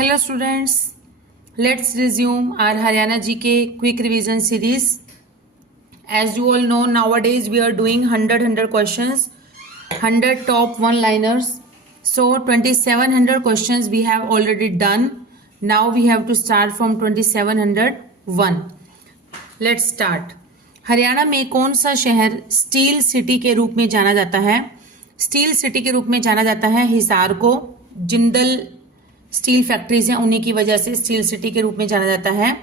Hello students, let's resume our Haryana GK quick revision series. As you all know, nowadays we are doing 100 questions, 100 top one-liners. So 2700 questions we have already done. Now we have to start from 2701. Let's start. Haryana में कौन सा शहर steel city के रूप में जाना जाता है? स्टील सिटी के रूप में जाना जाता है हिसार को। जिंदल स्टील फैक्ट्रीज हैं, उन्हीं की वजह से स्टील सिटी के रूप में जाना जाता है।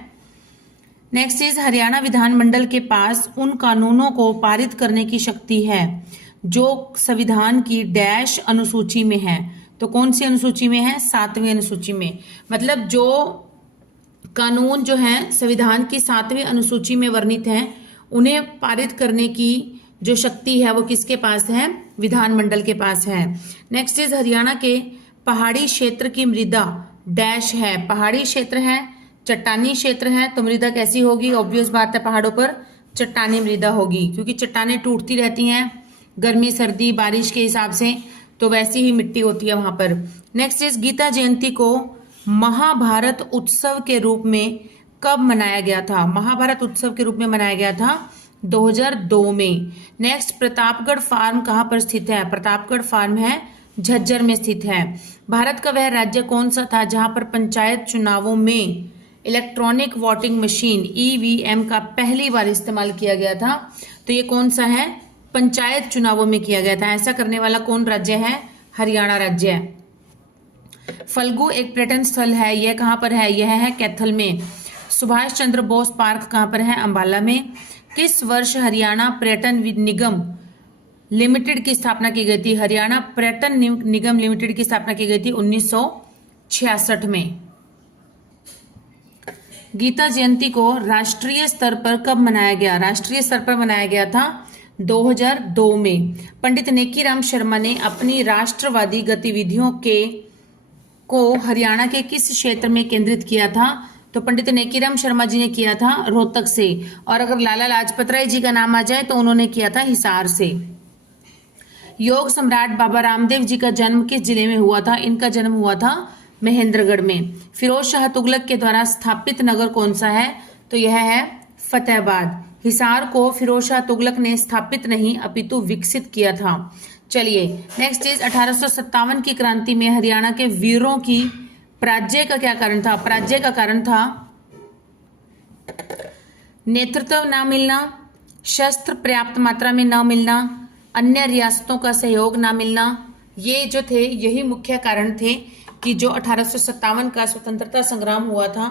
नेक्स्ट इज हरियाणा विधानमंडल के पास उन कानूनों को पारित करने की शक्ति है जो संविधान की डैश अनुसूची में है। तो कौन सी अनुसूची में है? 7वीं अनुसूची में। मतलब जो कानून जो है संविधान की 7वीं अनुसूची में वर्णित हैं, उन्हें पारित करने की जो शक्ति है वो किसके पास है? विधानमंडल के पास है। नेक्स्ट इज हरियाणा के पहाड़ी क्षेत्र की मृदा डैश है। पहाड़ी क्षेत्र है, चट्टानी क्षेत्र है, तो मृदा कैसी होगी? ऑब्वियस बात है, पहाड़ों पर चट्टानी मृदा होगी, क्योंकि चट्टानें टूटती रहती हैं गर्मी सर्दी बारिश के हिसाब से, तो वैसी ही मिट्टी होती है वहां पर। नेक्स्ट इज गीता जयंती को महाभारत उत्सव के रूप में कब मनाया गया था? महाभारत उत्सव के रूप में मनाया गया था 2002 में। नेक्स्ट, प्रतापगढ़ फार्म कहाँ पर स्थित है? प्रतापगढ़ फार्म है झज्जर में स्थित है। भारत का वह राज्य कौन सा था जहां पर पंचायत चुनावों में इलेक्ट्रॉनिक वोटिंग मशीन ईवीएम का पहली बार इस्तेमाल किया गया था? तो ये कौन सा है? पंचायत चुनावों में किया गया था। ऐसा करने वाला कौन राज्य है? हरियाणा राज्य है। फल्गु एक पर्यटन स्थल है, यह कहां पर है? यह है कैथल में। सुभाष चंद्र बोस पार्क कहां पर है? अंबाला में। किस वर्ष हरियाणा पर्यटन निगम लिमिटेड की स्थापना की गई थी? हरियाणा पर्यटन निगम लिमिटेड की स्थापना की गई थी 1966 में। गीता जयंती को राष्ट्रीय स्तर पर कब मनाया गया? राष्ट्रीय स्तर पर मनाया गया था 2002 में। पंडित नेकीराम शर्मा ने अपनी राष्ट्रवादी गतिविधियों को हरियाणा के किस क्षेत्र में केंद्रित किया था? तो पंडित नेकीराम शर्मा जी ने किया था रोहतक से। और अगर लाला लाजपत राय जी का नाम आ जाए तो उन्होंने किया था हिसार से। योग सम्राट बाबा रामदेव जी का जन्म किस जिले में हुआ था? इनका जन्म हुआ था महेंद्रगढ़ में। फिरोज शाह तुगलक के द्वारा स्थापित नगर कौन सा है? तो यह है फतेहाबाद। हिसार को फिरोज शाह तुगलक ने स्थापित नहीं अपितु विकसित किया था। चलिए नेक्स्ट इज 1857 की क्रांति में हरियाणा के वीरों की पराजय का क्या कारण था? पराजय का कारण था नेतृत्व न मिलना, शस्त्र पर्याप्त मात्रा में न मिलना, अन्य रियासतों का सहयोग ना मिलना। ये जो थे यही मुख्य कारण थे कि जो 1857 का स्वतंत्रता संग्राम हुआ था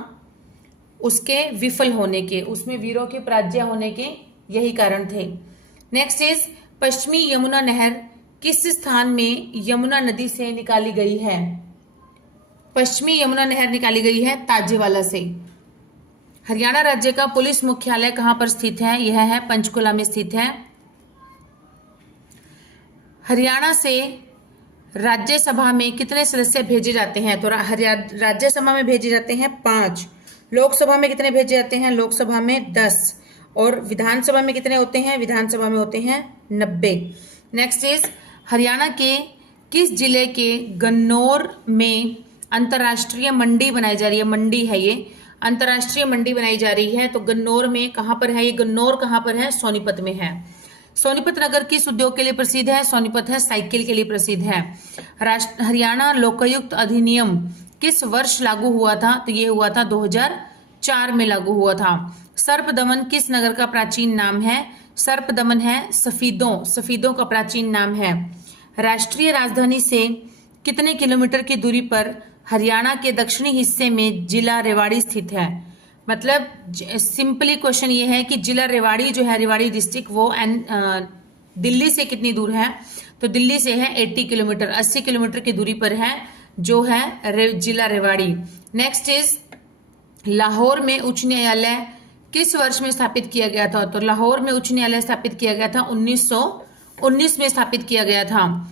उसके विफल होने के, उसमें वीरों की पराजय होने के यही कारण थे। नेक्स्ट इज पश्चिमी यमुना नहर किस स्थान में यमुना नदी से निकाली गई है? पश्चिमी यमुना नहर निकाली गई है ताजेवाला से। हरियाणा राज्य का पुलिस मुख्यालय कहां पर स्थित है? यह है पंचकुला में स्थित है। हरियाणा से राज्यसभा में कितने सदस्य भेजे जाते हैं? तो राज्यसभा में भेजे जाते हैं 5। लोकसभा में कितने भेजे जाते हैं? लोकसभा में 10। और विधानसभा में कितने होते हैं? विधानसभा में होते हैं 90। नेक्स्ट इज हरियाणा के किस जिले के गन्नौर में अंतर्राष्ट्रीय मंडी बनाई जा रही है? मंडी है ये, अंतर्राष्ट्रीय मंडी बनाई जा रही है। तो गन्नौर में कहां पर है ये? गन्नौर कहां पर है? सोनीपत में है। सोनीपत नगर किस उद्योग के लिए प्रसिद्ध है? सोनीपत है साइकिल के लिए प्रसिद्ध है। हरियाणा लोकायुक्त अधिनियम किस वर्ष लागू हुआ था? तो ये हुआ था 2004 में लागू हुआ था। सर्पदमन किस नगर का प्राचीन नाम है? सर्पदमन है सफीदों का प्राचीन नाम है। राष्ट्रीय राजधानी से कितने किलोमीटर की दूरी पर हरियाणा के दक्षिणी हिस्से में जिला रेवाड़ी स्थित है? मतलब सिंपली क्वेश्चन ये है कि जिला रेवाड़ी जो है, रेवाड़ी डिस्ट्रिक्ट, वो दिल्ली से कितनी दूर है? तो दिल्ली से है 80 किलोमीटर, 80 किलोमीटर की दूरी पर है जो है जिला रेवाड़ी। नेक्स्ट इज लाहौर में उच्च न्यायालय किस वर्ष में स्थापित किया गया था? तो लाहौर में उच्च न्यायालय स्थापित किया गया था 1919 में स्थापित किया गया था।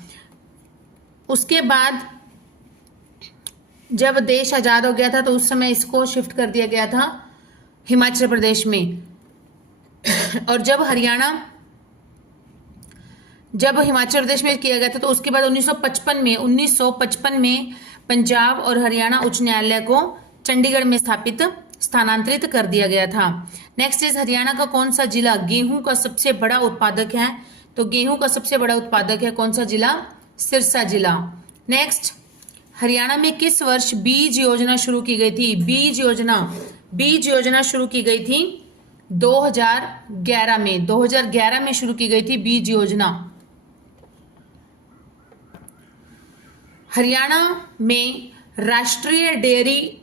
उसके बाद जब देश आजाद हो गया था तो उस समय इसको शिफ्ट कर दिया गया था हिमाचल प्रदेश में। और जब हिमाचल प्रदेश में किया गया था तो उसके बाद 1955 में पंजाब और हरियाणा उच्च न्यायालय को चंडीगढ़ में स्थानांतरित कर दिया गया था। नेक्स्ट इज हरियाणा का कौन सा जिला गेहूं का सबसे बड़ा उत्पादक है? तो गेहूं का सबसे बड़ा उत्पादक है कौन सा जिला? सिरसा जिला। नेक्स्ट, हरियाणा में किस वर्ष बीज योजना शुरू की गई थी? बीज योजना शुरू की गई थी 2011 में। 2011 में शुरू की गई थी बीज योजना। हरियाणा में राष्ट्रीय डेयरी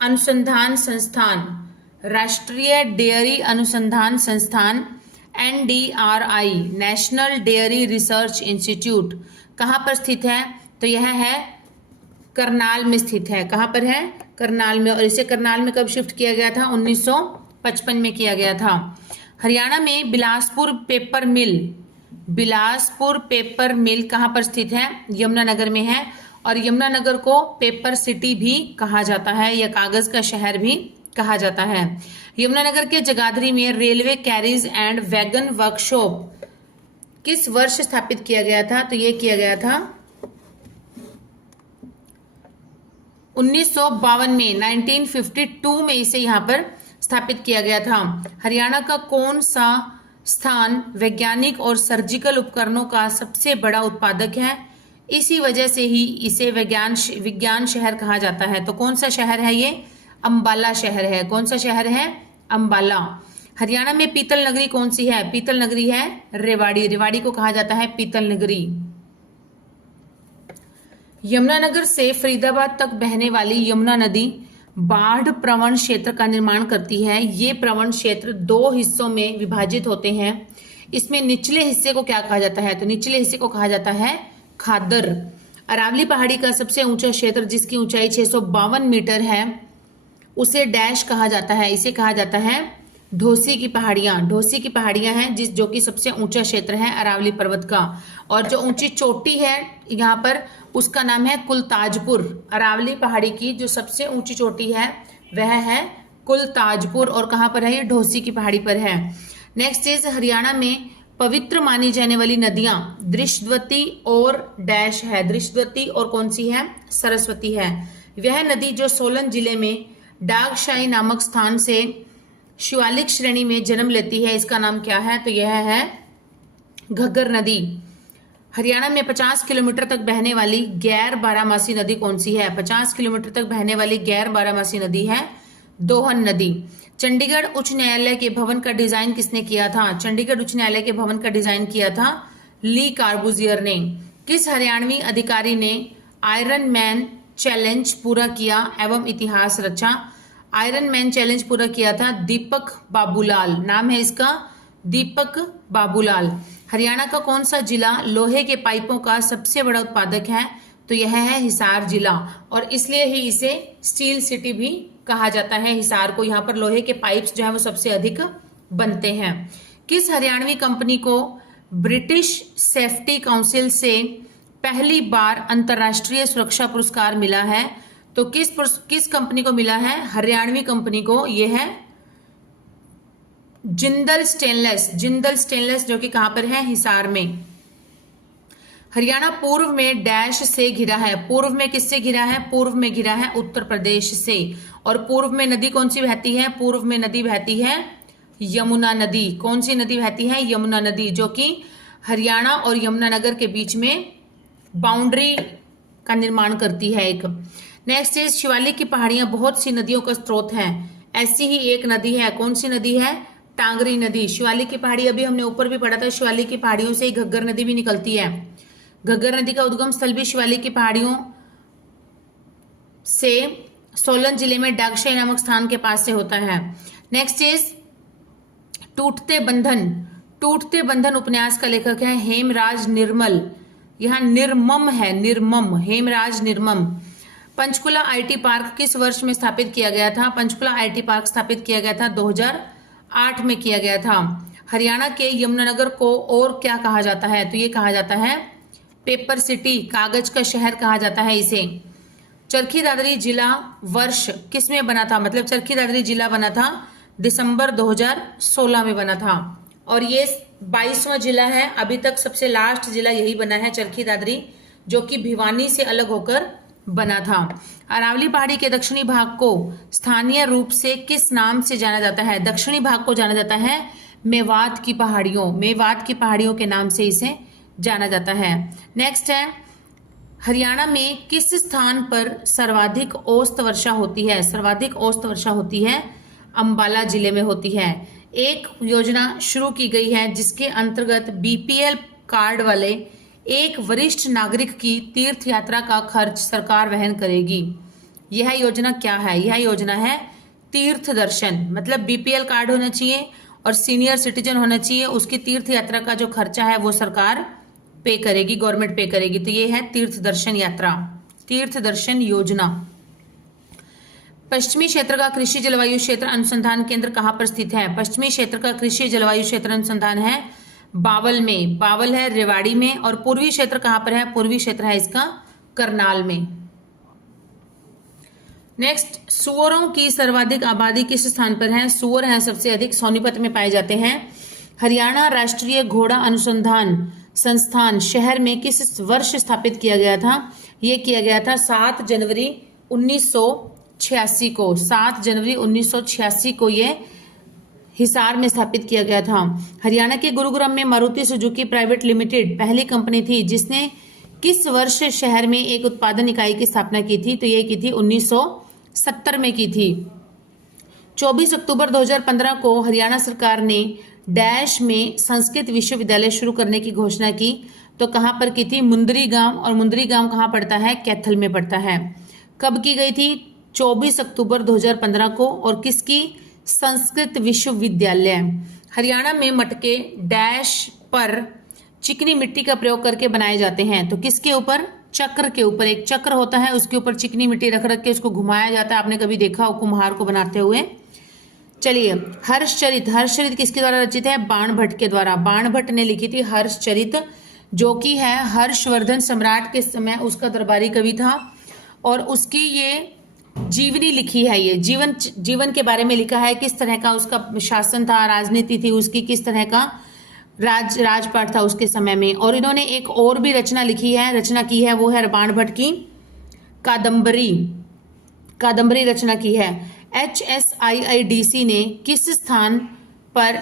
अनुसंधान संस्थान NDRI national dairy research institute कहाँ पर स्थित है? तो यह है करनाल में स्थित है। कहाँ पर है? करनाल में। और इसे करनाल में कब शिफ्ट किया गया था? 1955 में किया गया था। हरियाणा में बिलासपुर पेपर मिल कहाँ पर स्थित है? यमुनानगर में है। और यमुनानगर को पेपर सिटी भी कहा जाता है या कागज का शहर भी कहा जाता है। यमुनानगर के जगाधरी में railway carriage and wagon workshop किस वर्ष स्थापित किया गया था? तो यह किया गया था 1952 में। 1952 में इसे यहाँ पर स्थापित किया गया था। हरियाणा का कौन सा स्थान वैज्ञानिक और सर्जिकल उपकरणों का सबसे बड़ा उत्पादक है? इसी वजह से ही इसे विज्ञान शहर कहा जाता है। तो कौन सा शहर है ये? अंबाला शहर है। कौन सा शहर है? अंबाला। हरियाणा में पीतल नगरी कौन सी है? पीतल नगरी है रेवाड़ी। रेवाड़ी को कहा जाता है पीतल नगरी। यमुनानगर से फरीदाबाद तक बहने वाली यमुना नदी बाढ़ प्रवण क्षेत्र का निर्माण करती है। ये प्रवण क्षेत्र 2 हिस्सों में विभाजित होते हैं। इसमें निचले हिस्से को क्या कहा जाता है? तो निचले हिस्से को कहा जाता है खादर। अरावली पहाड़ी का सबसे ऊंचा क्षेत्र जिसकी ऊंचाई 652 मीटर है उसे डैश कहा जाता है। इसे कहा जाता है ढोसी की पहाड़ियां। ढोसी की पहाड़ियां हैं जो कि सबसे ऊंचा क्षेत्र है अरावली पर्वत का। और जो ऊंची चोटी है यहाँ पर उसका नाम है कुलताजपुर। अरावली पहाड़ी की जो सबसे ऊंची चोटी है वह है कुलताजपुर। और कहाँ पर है? ये ढोसी की पहाड़ी पर है। नेक्स्ट इज हरियाणा में पवित्र मानी जाने वाली नदियां दृश्यवती और डैश है। दृश्यवती और कौन सी है? सरस्वती है। वह नदी जो सोलन जिले में डागशाही नामक स्थान से शिवालिक श्रेणी में जन्म लेती है इसका नाम क्या है? तो यह है घग्गर नदी। हरियाणा में 50 किलोमीटर तक बहने वाली गैर बारामासी नदी कौन सी है? 50 किलोमीटर तक बहने वाली गैर बारामासी नदी है दोहन नदी। चंडीगढ़ उच्च न्यायालय के भवन का डिजाइन किसने किया था? चंडीगढ़ उच्च न्यायालय के भवन का डिजाइन किया था ली कार्बूजियर ने। किस हरियाणवी अधिकारी ने आयरन मैन चैलेंज पूरा किया एवं इतिहास रचा? आयरन मैन चैलेंज पूरा किया था दीपक बाबूलाल। नाम है इसका दीपक बाबूलाल। हरियाणा का कौन सा जिला लोहे के पाइपों का सबसे बड़ा उत्पादक है? तो यह है हिसार जिला। और इसलिए ही इसे स्टील सिटी भी कहा जाता है हिसार को। यहाँ पर लोहे के पाइप्स जो है वो सबसे अधिक बनते हैं। किस हरियाणवी कंपनी को ब्रिटिश सेफ्टी काउंसिल से पहली बार अंतर्राष्ट्रीय सुरक्षा पुरस्कार मिला है? तो किस कंपनी को मिला है? हरियाणवी कंपनी को। यह है जिंदल स्टेनलेस जो कि कहां पर है? हिसार में। हरियाणा पूर्व में डैश से घिरा है। पूर्व में किससे घिरा है? पूर्व में घिरा है उत्तर प्रदेश से। और पूर्व में नदी कौन सी बहती है? पूर्व में नदी बहती है यमुना नदी। कौन सी नदी बहती है? यमुना नदी, जो कि हरियाणा और यमुनानगर के बीच में बाउंड्री का निर्माण करती है एक। नेक्स्ट इज शिवालिक की पहाड़ियां बहुत सी नदियों का स्रोत है। ऐसी ही एक नदी है। कौन सी नदी है? टांगरी नदी। शिवालिक की पहाड़ी अभी हमने ऊपर भी पढ़ा था। शिवालिक की पहाड़ियों से घग्गर नदी भी निकलती है। घग्गर नदी का उद्गम स्थल भी शिवालिक की पहाड़ियों से सोलन जिले में डागशाही नामक स्थान के पास से होता है। नेक्स्ट इज टूटते बंधन उपन्यास का लेखक है हेमराज निर्मल। यहाँ निर्मम है, निर्मम, हेमराज निर्मम। पंचकुला आईटी पार्क किस वर्ष में स्थापित किया गया था? पंचकुला आईटी पार्क स्थापित किया गया था 2008 में किया गया था। हरियाणा के यमुनानगर को और क्या कहा जाता है? तो ये कहा जाता है पेपर सिटी, कागज का शहर कहा जाता है इसे। चरखी दादरी जिला वर्ष किस में बना था? मतलब चरखी दादरी जिला बना था दिसंबर 2016 में बना था। और ये 22वां जिला है। अभी तक सबसे लास्ट जिला यही बना है चरखी दादरी, जो कि भिवानी से अलग होकर बना था। अरावली पहाड़ी के दक्षिणी भाग को स्थानीय रूप से किस नाम से जाना जाता है? दक्षिणी भाग को जाना जाता है मेवात की पहाड़ियों, मेवात की पहाड़ियों के नाम से इसे जाना जाता है। नेक्स्ट है, हरियाणा में किस स्थान पर सर्वाधिक औसत वर्षा होती है? सर्वाधिक औसत वर्षा होती है अंबाला जिले में होती है। एक योजना शुरू की गई है जिसके अंतर्गत बीपीएल कार्ड वाले एक वरिष्ठ नागरिक की तीर्थ यात्रा का खर्च सरकार वहन करेगी। यह योजना क्या है? यह योजना है तीर्थ दर्शन। मतलब बीपीएल कार्ड होना चाहिए और सीनियर सिटीजन होना चाहिए, उसकी तीर्थ यात्रा का जो खर्चा है वो सरकार पे करेगी, गवर्नमेंट पे करेगी। तो ये है तीर्थ दर्शन यात्रा, तीर्थ दर्शन योजना। पश्चिमी क्षेत्र का कृषि जलवायु क्षेत्र अनुसंधान केंद्र कहाँ पर स्थित है? पश्चिमी क्षेत्र का कृषि जलवायु क्षेत्र अनुसंधान है बावल में, बावल है रेवाड़ी में। और पूर्वी क्षेत्र कहाँ पर है? पूर्वी क्षेत्र है इसका करनाल में। नेक्स्ट, सुअरों की सर्वाधिक आबादी किस स्थान पर है? सुअर है सबसे अधिक सोनीपत में पाए जाते हैं। हरियाणा राष्ट्रीय घोड़ा अनुसंधान संस्थान शहर में किस वर्ष स्थापित किया गया था? यह किया गया था 7 जनवरी 1986 को। 7 जनवरी 1986 को ये हिसार में स्थापित किया गया था। हरियाणा के गुरुग्राम में मारुति सुजुकी प्राइवेट लिमिटेड पहली कंपनी थी जिसने किस वर्ष शहर में एक उत्पादन इकाई की स्थापना की थी? तो ये की थी 1970 में की थी। 24 अक्टूबर 2015 को हरियाणा सरकार ने डैश में संस्कृत विश्वविद्यालय शुरू करने की घोषणा की। तो कहां पर की थी? मुंदरी गांव। और मुंदरी गांव कहां पड़ता है? कैथल में पड़ता है। कब की गई थी? 24 अक्टूबर 2015 को। और किसकी? संस्कृत विश्वविद्यालय। हरियाणा में मटके डैश पर चिकनी मिट्टी का प्रयोग करके बनाए जाते हैं। तो किसके ऊपर? चक्र के ऊपर। एक चक्र होता है उसके ऊपर चिकनी मिट्टी रख रख के उसको घुमाया जाता है। आपने कभी देखा हो कुम्हार को बनाते हुए? चलिए, हर्षचरित। हर्षचरित किसके द्वारा रचित है? बाणभट्ट के द्वारा। बाणभट्ट ने लिखी थी हर्षचरित, जो कि है हर्षवर्धन सम्राट के समय उसका दरबारी कवि था। और उसकी ये जीवनी लिखी है। ये जीवन के बारे में लिखा है, किस तरह का उसका शासन था, राजनीति थी उसकी, किस तरह का राजपाट था उसके समय में। और इन्होंने एक और भी रचना की है, वो है बाणभट्ट की कादम्बरी रचना की है। HSIIDC ने किस स्थान पर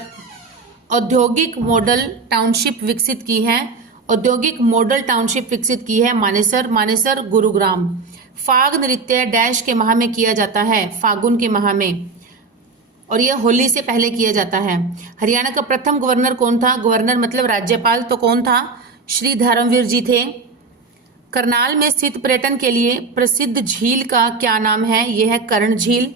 औद्योगिक मॉडल टाउनशिप विकसित की है? औद्योगिक मॉडल टाउनशिप विकसित की है मानेसर गुरुग्राम। फाग नृत्य डैश के माह में किया जाता है? फागुन के माह में। और यह होली से पहले किया जाता है। हरियाणा का प्रथम गवर्नर कौन था? गवर्नर मतलब राज्यपाल। तो कौन था? श्री धर्मवीर जी थे। करनाल में स्थित पर्यटन के लिए प्रसिद्ध झील का क्या नाम है? यह है कर्ण झील।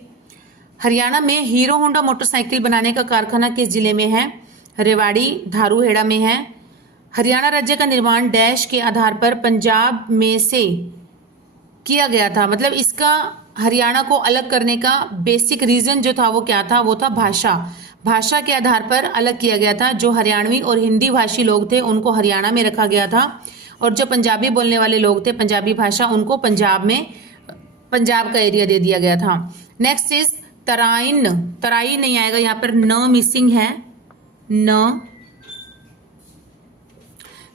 हरियाणा में हीरो होंडा मोटरसाइकिल बनाने का कारखाना किस जिले में है? रेवाड़ी धारूहेड़ा में है। हरियाणा राज्य का निर्माण डैश के आधार पर पंजाब में से किया गया था। मतलब इसका हरियाणा को अलग करने का बेसिक रीजन जो था वो क्या था? वो था भाषा। भाषा के आधार पर अलग किया गया था। जो हरियाणवी और हिंदी भाषी लोग थे उनको हरियाणा में रखा गया था, और जो पंजाबी बोलने वाले लोग थे, पंजाबी भाषा, उनको पंजाब का एरिया दे दिया गया था। Next is Tarain. तराई नहीं आएगा यहाँ पर, न मिसिंग है, न।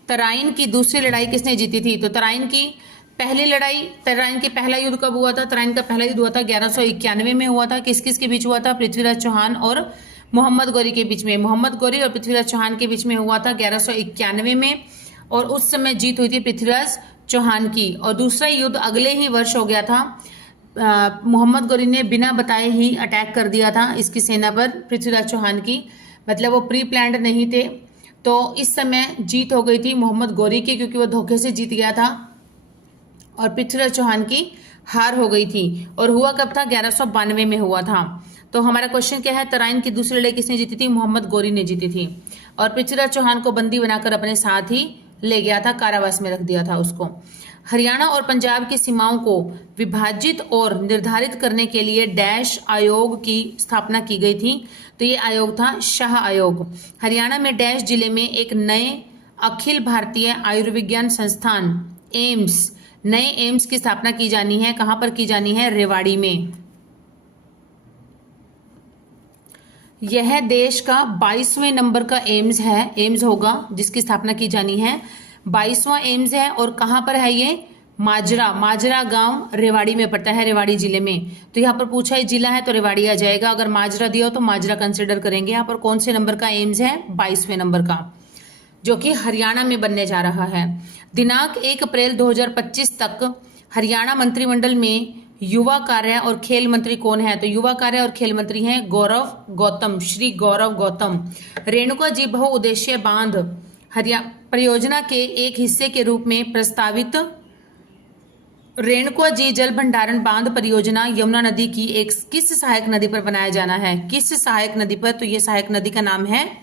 तराइन की दूसरी लड़ाई किसने जीती थी? तो तराइन की पहला युद्ध कब हुआ था? तराइन का पहला युद्ध हुआ था 1191 में हुआ था। किस किस के बीच हुआ था? पृथ्वीराज चौहान और मोहम्मद गौरी के बीच में। मोहम्मद गौरी और पृथ्वीराज चौहान के बीच में हुआ था 1191 में, और उस समय जीत हुई थी पृथ्वीराज चौहान की। और दूसरा युद्ध अगले ही वर्ष हो गया था। मोहम्मद गौरी ने बिना बताए ही अटैक कर दिया था इसकी सेना पर, पृथ्वीराज चौहान की। मतलब वो प्री प्लान्ड नहीं थे। तो इस समय जीत हो गई थी मोहम्मद गौरी की, क्योंकि वो धोखे से जीत गया था, और पृथ्वीराज चौहान की हार हो गई थी। और हुआ कब था? 1192 में हुआ था। तो हमारा क्वेश्चन क्या है? तराइन की दूसरी लड़ाई किसने जीती थी? मोहम्मद गौरी ने जीती थी। और पृथ्वीराज चौहान को बंदी बनाकर अपने साथ ही ले गया था, कारावास में रख दिया था उसको। हरियाणा और पंजाब की सीमाओं को विभाजित और निर्धारित करने के लिए डैश आयोग की स्थापना की गई थी। तो ये आयोग था शाह आयोग। हरियाणा में डैश जिले में एक नए अखिल भारतीय आयुर्विज्ञान संस्थान नए एम्स की स्थापना की जानी है। कहां पर की जानी है? रेवाड़ी में। यह देश का 22वें नंबर का एम्स होगा जिसकी स्थापना की जानी है। 22वां एम्स है। और कहां पर है ये? माजरा, माजरा गांव रेवाड़ी में पड़ता है, रेवाड़ी जिले में। तो यहाँ पर पूछा है जिला है तो रेवाड़ी आ जाएगा। अगर माजरा दिया हो तो माजरा कंसिडर करेंगे। यहाँ पर कौन से नंबर का एम्स है? 22वें नंबर का, जो कि हरियाणा में बनने जा रहा है। दिनांक 1 अप्रैल 2025 तक हरियाणा मंत्रिमंडल में युवा कार्य और खेल मंत्री कौन है? तो युवा कार्य और खेल मंत्री हैं गौरव गौतम, श्री गौरव गौतम। रेणुका जी बहुउद्देशीय बांध परियोजना के एक हिस्से के रूप में प्रस्तावित रेणुका जी जल भंडारण बांध परियोजना यमुना नदी की एक किस सहायक नदी पर बनाया जाना है? किस सहायक नदी पर? तो ये सहायक नदी का नाम है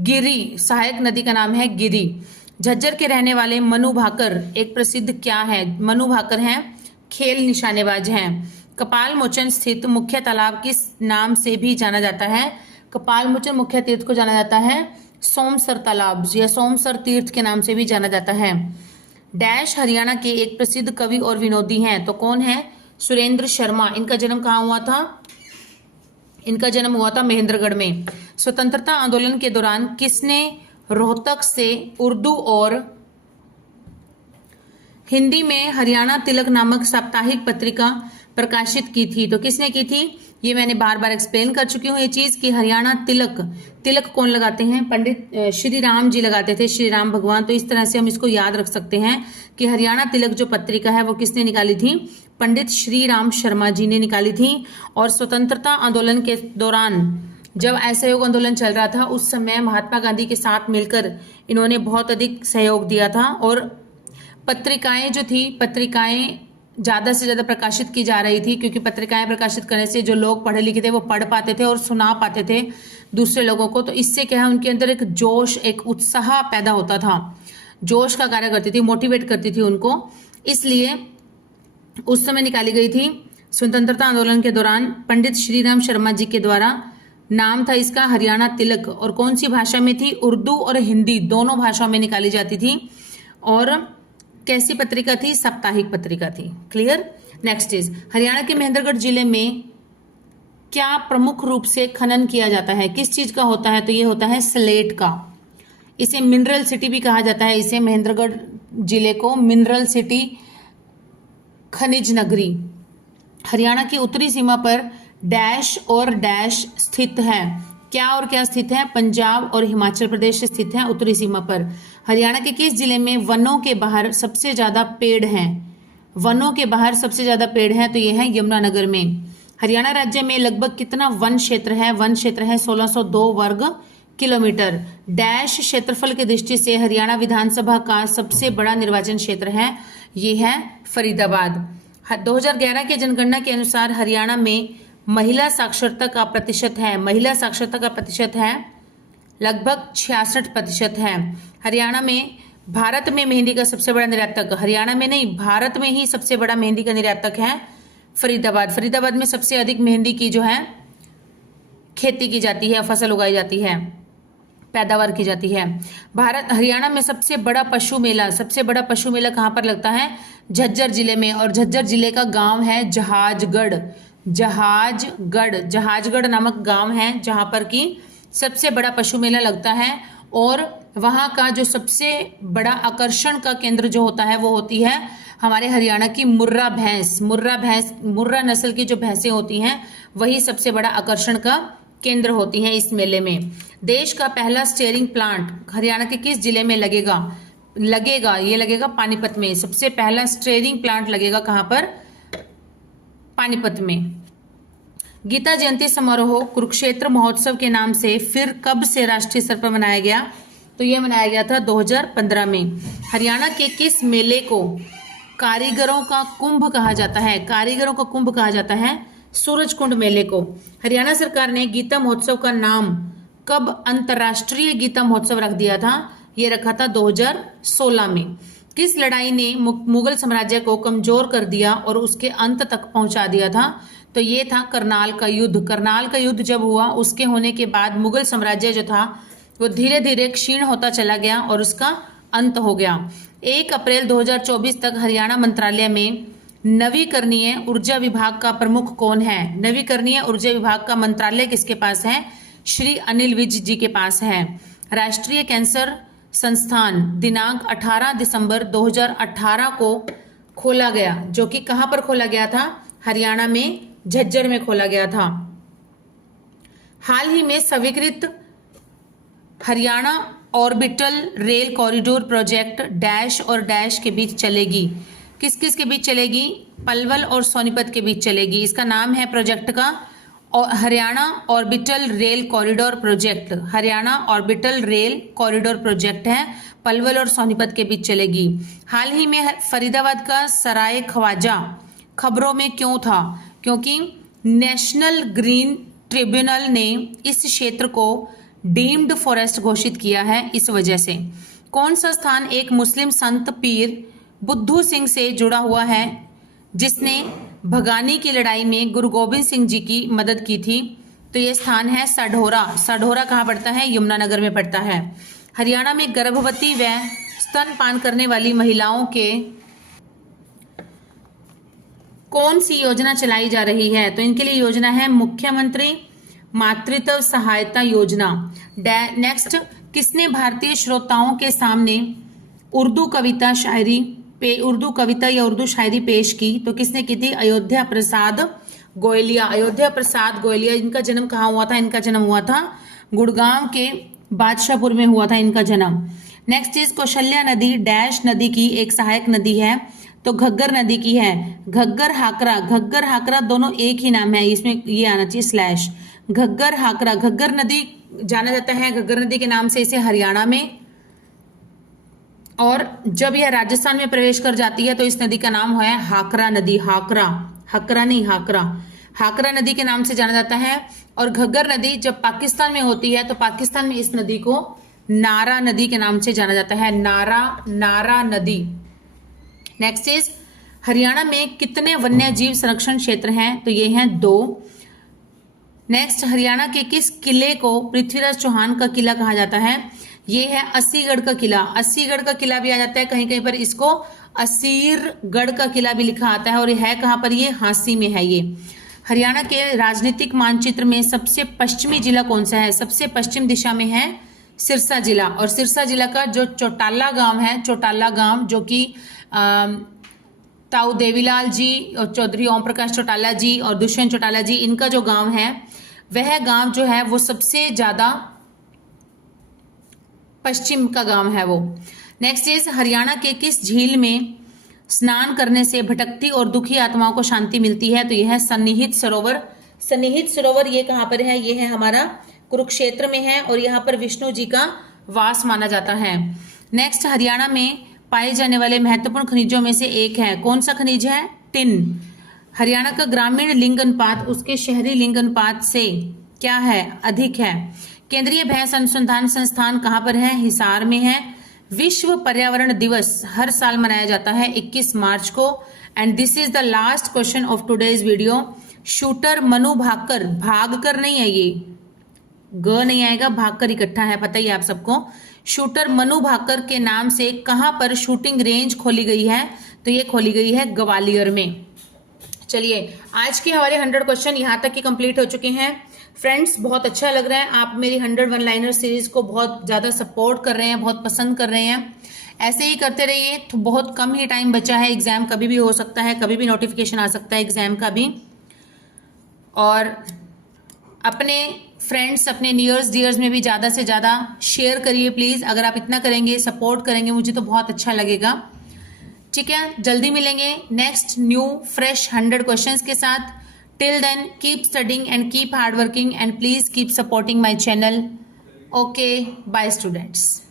गिरी। सहायक नदी का नाम है गिरी। झज्जर के रहने वाले मनु भाकर एक प्रसिद्ध क्या है? मनु भाकर हैं खेल निशानेबाज हैं। कपाल मोचन स्थित मुख्य तालाब किस नाम से भी जाना जाता है? कपाल मोचन मुख्य तीर्थ को जाना जाता है सोमसर तालाब या सोमसर तीर्थ के नाम से भी जाना जाता है। डैश हरियाणा के एक प्रसिद्ध कवि और विनोदी हैं, तो कौन है? सुरेंद्र शर्मा। इनका जन्म कहाँ हुआ था? इनका जन्म हुआ था महेंद्रगढ़ में। स्वतंत्रता आंदोलन के दौरान किसने रोहतक से उर्दू और हिंदी में हरियाणा तिलक नामक साप्ताहिक पत्रिका प्रकाशित की थी? तो किसने की थी? ये मैंने बार बार एक्सप्लेन कर चुकी हूँ ये चीज कि हरियाणा तिलक, तिलक कौन लगाते हैं? पंडित श्री राम जी लगाते थे, श्री राम भगवान। तो इस तरह से हम इसको याद रख सकते हैं कि हरियाणा तिलक जो पत्रिका है वो किसने निकाली थी? पंडित श्री राम शर्मा जी ने निकाली थी। और स्वतंत्रता आंदोलन के दौरान जब असहयोग आंदोलन चल रहा था उस समय महात्मा गांधी के साथ मिलकर इन्होंने बहुत अधिक सहयोग दिया था। और पत्रिकाएं जो थी, पत्रिकाएं ज़्यादा से ज़्यादा प्रकाशित की जा रही थी, क्योंकि पत्रिकाएं प्रकाशित करने से जो लोग पढ़े लिखे थे वो पढ़ पाते थे और सुना पाते थे दूसरे लोगों को। तो इससे क्या है, उनके अंदर एक जोश, एक उत्साह पैदा होता था, जोश का कार्य करती थी, मोटिवेट करती थी उनको। इसलिए उस समय निकाली गई थी स्वतंत्रता आंदोलन के दौरान पंडित श्रीराम शर्मा जी के द्वारा। नाम था इसका हरियाणा तिलक। और कौन सी भाषा में थी? उर्दू और हिंदी दोनों भाषाओं में निकाली जाती थी। और कैसी पत्रिका थी? साप्ताहिक पत्रिका थी। क्लियर? नेक्स्ट इज हरियाणा के महेंद्रगढ़ जिले में क्या प्रमुख रूप से खनन किया जाता है? किस चीज का होता है? तो ये होता है स्लेट का। इसे मिनरल सिटी भी कहा जाता है। इसे महेंद्रगढ़ जिले को मिनरल सिटी, खनिज नगरी। हरियाणा की उत्तरी सीमा पर डैश और डैश स्थित है। क्या और क्या स्थित है? पंजाब और हिमाचल प्रदेश स्थित है उत्तरी सीमा पर। हरियाणा के किस जिले में वनों के बाहर सबसे ज्यादा पेड़ हैं? वनों के बाहर सबसे ज्यादा पेड़ हैं, तो ये है यमुनानगर में। हरियाणा राज्य में लगभग कितना वन क्षेत्र है? वन क्षेत्र है 1602 वर्ग किलोमीटर। डैश क्षेत्रफल की दृष्टि से हरियाणा विधानसभा का सबसे बड़ा निर्वाचन क्षेत्र है, ये है फरीदाबाद। 2011 के जनगणना के अनुसार हरियाणा में महिला साक्षरता का प्रतिशत है, महिला साक्षरता का प्रतिशत है लगभग 66% है। हरियाणा में, भारत में मेहंदी का सबसे बड़ा निर्यातक, हरियाणा में नहीं भारत में ही सबसे बड़ा मेहंदी का निर्यातक है फरीदाबाद। फरीदाबाद में सबसे अधिक मेहंदी की जो है खेती की जाती है, फसल उगाई जाती है, पैदावार की जाती है। हरियाणा में सबसे बड़ा पशु मेला, सबसे बड़ा पशु मेला कहाँ पर लगता है? झज्जर जिले में। और झज्जर जिले का गांव है जहाजगढ़। जहाजगढ़ नामक गांव है जहां पर कि सबसे बड़ा पशु मेला लगता है। और वहां का जो सबसे बड़ा आकर्षण का केंद्र जो होता है वो होती है हमारे हरियाणा की मुर्रा भैंस। मुर्रा नस्ल की जो भैंसें होती हैं वही सबसे बड़ा आकर्षण का केंद्र होती हैं इस मेले में। देश का पहला स्टीयरिंग प्लांट हरियाणा के किस जिले में लगेगा? ये लगेगा पानीपत में। सबसे पहला स्टीयरिंग प्लांट लगेगा कहां पर? पानीपत में। गीता जयंती समारोह कुरुक्षेत्र महोत्सव के नाम से फिर कब से राष्ट्रीय स्तर पर मनाया गया? तो यह मनाया गया था 2015 में। हरियाणा के किस मेले को कारीगरों का कुंभ कहा जाता है? कारीगरों का कुंभ कहा जाता है सूरजकुंड मेले को। हरियाणा सरकार ने गीता महोत्सव का नाम कब अंतर्राष्ट्रीय गीता महोत्सव रख दिया था? ये रखा था 2016 में। किस लड़ाई ने मुगल साम्राज्य को कमजोर कर दिया और उसके अंत तक पहुंचा दिया था? तो ये था करनाल का युद्ध। करनाल का युद्ध जब हुआ उसके होने के बाद मुगल साम्राज्य जो था वो धीरे धीरे क्षीण होता चला गया और उसका अंत हो गया। 1 अप्रैल 2024 तक हरियाणा मंत्रालय में नवीकरणीय ऊर्जा विभाग का प्रमुख कौन है? नवीकरणीय ऊर्जा विभाग का मंत्रालय किसके पास है? श्री अनिल विज जी के पास है। राष्ट्रीय कैंसर संस्थान दिनांक 18 दिसंबर 2018 को खोला गया, जो कि कहां पर खोला गया था? हरियाणा में झज्जर में खोला गया था। हाल ही में स्वीकृत Haryana orbital rail corridor project dash और डैश के बीच चलेगी। किस किस के बीच चलेगी? पलवल और सोनीपत के बीच चलेगी। इसका नाम है प्रोजेक्ट का Haryana orbital rail corridor project. Haryana orbital rail corridor project है, पलवल और सोनीपत के बीच चलेगी। हाल ही में फरीदाबाद का सराय ख्वाजा खबरों में क्यों था? क्योंकि नेशनल ग्रीन ट्रिब्यूनल ने इस क्षेत्र को डीम्ड फॉरेस्ट घोषित किया है, इस वजह से। कौन सा स्थान एक मुस्लिम संत पीर बुद्धू सिंह से जुड़ा हुआ है, जिसने भगानी की लड़ाई में गुरु गोबिंद सिंह जी की मदद की थी? तो यह स्थान है सढौरा। सढौरा कहाँ पड़ता है? यमुनानगर में पड़ता है। हरियाणा में गर्भवती व स्तनपान करने वाली महिलाओं के कौन सी योजना चलाई जा रही है? तो इनके लिए योजना है मुख्यमंत्री मातृत्व सहायता योजना। नेक्स्ट, किसने भारतीय श्रोताओं के सामने उर्दू कविता या उर्दू शायरी पेश की? तो किसने की थी? अयोध्या प्रसाद गोयलिया। अयोध्या प्रसाद गोयलिया, इनका जन्म कहाँ हुआ था? इनका जन्म हुआ था गुड़गांव के बादशाहपुर में हुआ था इनका जन्म। नेक्स्ट इज कौशल्या नदी डैश नदी की एक सहायक नदी है? तो घग्गर नदी की है। घग्गर हाकरा दोनों एक ही नाम है, इसमें ये आना चाहिए स्लैश। घग्गर हाकरा, घग्गर नदी जाना जाता है घग्गर नदी के नाम से इसे हरियाणा में, और जब यह राजस्थान में प्रवेश कर जाती है तो इस नदी का नाम है हाकरा नदी। हाकरा नदी के नाम से जाना जाता है। और घग्गर नदी जब पाकिस्तान में होती है तो पाकिस्तान में इस नदी को नारा नदी के नाम से जाना जाता है। नारा नदी। नेक्स्ट इज हरियाणा में कितने वन्य जीव संरक्षण क्षेत्र हैं? तो ये हैं 2। नेक्स्ट, हरियाणा के किस किले को पृथ्वीराज चौहान का किला कहा जाता है? ये है अस्सीगढ़ का किला। अस्सीगढ़ का किला भी आ जाता है, कहीं कहीं पर इसको असीरगढ़ का किला भी लिखा आता है। और ये है कहाँ पर? ये हांसी में है। ये हरियाणा के राजनीतिक मानचित्र में सबसे पश्चिमी जिला कौन सा है? सबसे पश्चिम दिशा में है सिरसा जिला। और सिरसा जिला का जो चौटाला गांव है, चौटाला गांव जो कि ताऊ देवीलाल जी और चौधरी ओम प्रकाश चौटाला जी और दुष्यंत चौटाला जी, इनका जो गांव है, वह गांव जो है वो सबसे ज्यादा पश्चिम का गांव है वो। नेक्स्ट इज हरियाणा के किस झील में स्नान करने से भटकती और दुखी आत्माओं को शांति मिलती है? तो यह है सन्निहित सरोवर। सन्निहित सरोवर ये कहाँ पर है? ये है हमारा कुरुक्षेत्र में है, और यहाँ पर विष्णु जी का वास माना जाता है। नेक्स्ट, हरियाणा में पाए जाने वाले महत्वपूर्ण खनिजों में से एक है, कौन सा खनिज है? टिन। हरियाणा का ग्रामीण लिंग अनुपात उसके शहरी लिंग अनुपात से क्या है? अधिक है। केंद्रीय भैंस अनुसंधान संस्थान कहाँ पर है? हिसार में है। विश्व पर्यावरण दिवस हर साल मनाया जाता है 21 मार्च को। And this is the last question of today's video. Shooter Manu Bhaker, भागकर नहीं है, ये ग नहीं आएगा, भागकर इकट्ठा है, पता ही आप सबको। शूटर मनु भाकर के नाम से कहां पर शूटिंग रेंज खोली गई है? तो ये खोली गई है ग्वालियर में। चलिए, आज के हमारे 100 क्वेश्चन यहाँ तक ही कंप्लीट हो चुके हैं। फ्रेंड्स, बहुत अच्छा लग रहा है, आप मेरी 100 वन लाइनर सीरीज को बहुत ज़्यादा सपोर्ट कर रहे हैं, बहुत पसंद कर रहे हैं। ऐसे ही करते रहिए। तो बहुत कम ही टाइम बचा है, एग्जाम कभी भी हो सकता है, कभी भी नोटिफिकेशन आ सकता है एग्जाम का भी। और अपने फ्रेंड्स, अपने नियर्स डियर्स में भी ज़्यादा से ज़्यादा शेयर करिए प्लीज़। अगर आप इतना करेंगे, सपोर्ट करेंगे, मुझे तो बहुत अच्छा लगेगा। ठीक है, जल्दी मिलेंगे नेक्स्ट न्यू फ्रेश 100 क्वेश्चंस के साथ। Till then keep studying and keep hard working and please keep supporting my channel. Okay, bye students.